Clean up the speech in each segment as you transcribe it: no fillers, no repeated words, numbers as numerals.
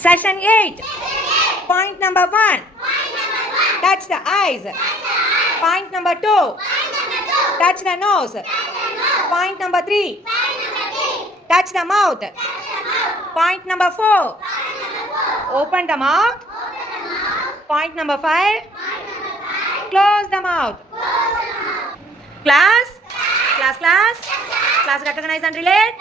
Session 8. Point number 1. Touch the eyes. Point number 2. Touch the nose. Point number 3. Touch the mouth. Point number 4. Open the mouth. Point number 5. Close the mouth. Class? Class recognize and relate?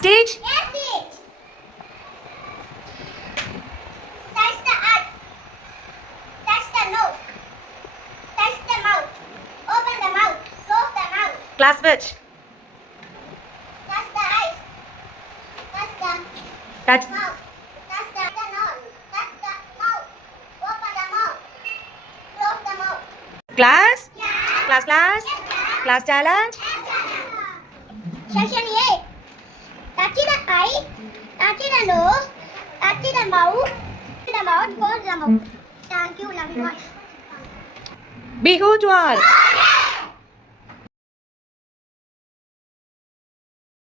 Teach? Yes, teach. Touch the eyes. Touch the nose. Touch the mouth. Open the mouth. Close the mouth. Class which? Touch the eyes. Touch the Touch. mouth. Touch the nose. Touch the mouth. Open the mouth. Close the mouth. Class? Yeah. Class challenge? Session 8. Touch the eye. Touch the nose. Touch the mouth. Close the mouth. Thank you, everyone. Be good to all.